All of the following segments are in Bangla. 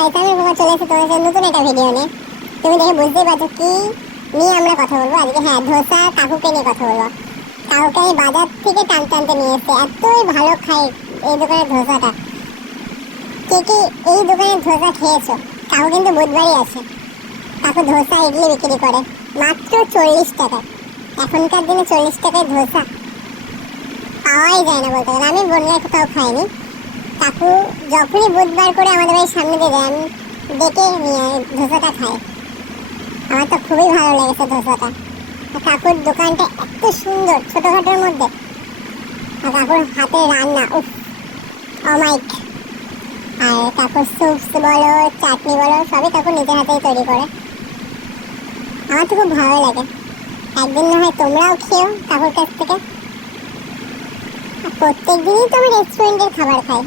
গাইস, আমি তোমার চলে এসেছি তোমাদের সাথে নতুন একটা ভিডিও নিয়ে। তুমি দেখে বুঝতেই পারছো কি নিয়ে আমরা কথা বলবো আজকে। হ্যাঁ, ধোসা কাকুকে নিয়ে কথা বলবো। কাকুকে আমি বাজার থেকে টানতে টানতে নিয়ে এসেছি, এতই ভালো খাই এই দোকানের ধোসাটা। কে কে এই দোকানের ধোসা খেয়েছো? কাকু কিন্তু বুধবারই আছে। কাকু ধোসা ইডলি বিক্রি করে মাত্র 40 টাকায়। এখনকার দিনে 40 টাকায় ধোসা পাওয়াই যায় না বলতে গেলে। আমি বনগাঁ কোথাও খাইনি। কাকু যখনই বুধবার করে আমাদের বাড়ির সামনে দিয়ে যায়, আমি ডেকে নিয়ে ধোসাটা খাই। আমার তো খুবই ভালো লেগেছে ধোসাটা। আর কাকুর দোকানটা এত সুন্দর, ছোটখাটোর মধ্যে। আর কাকুর হাতের রান্না, উফ, অমাইক। আর কাকুর স্যুপস বলো, চাটনি বলো, সবই কাকু নিজের হাতেই তৈরি করে। আমার তো খুব ভালো লাগে। একদিন না হয় তোমরাও খেও কাকুর কাছ থেকে। আর প্রত্যেক দিনই তো আমি রেস্টুরেন্টের খাবার খাই।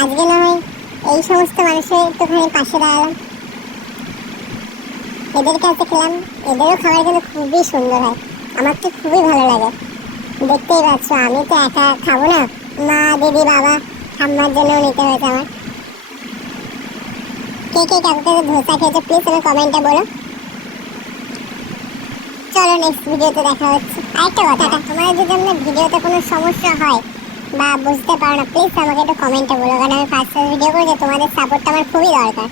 আজকে না হয় এই সমস্ত মানুষের একটুখানি পাশে দাঁড়ালাম, এদের কাছে খেলাম। এদেরও খাবার কিন্তু খুবই সুন্দর হয়, আমার তো খুবই ভালো লাগে। দেখতেই পাচ্ছ, আমি তো একা খাবো না, মা, দিদি, বাবা, ঠাম্মার জন্যও নিতে হয়েছে আমার। কে কে কাকুকে ধোসা খেয়েছো প্লিজ আমার কমেন্টে বলো। চলো নেক্সট ভিডিওতে দেখা হচ্ছে। আরেকটা কথা, তোমার যদি আমার ভিডিওতে কোনো সমস্যা হয় বা বুঝতে পারো না, প্লিজ আমাকে একটু কমেন্টে বলো, কারণ আমি ফার্স্ট ভিডিও করেছি, তোমাদের সাপোর্টটা আমার খুবই দরকার।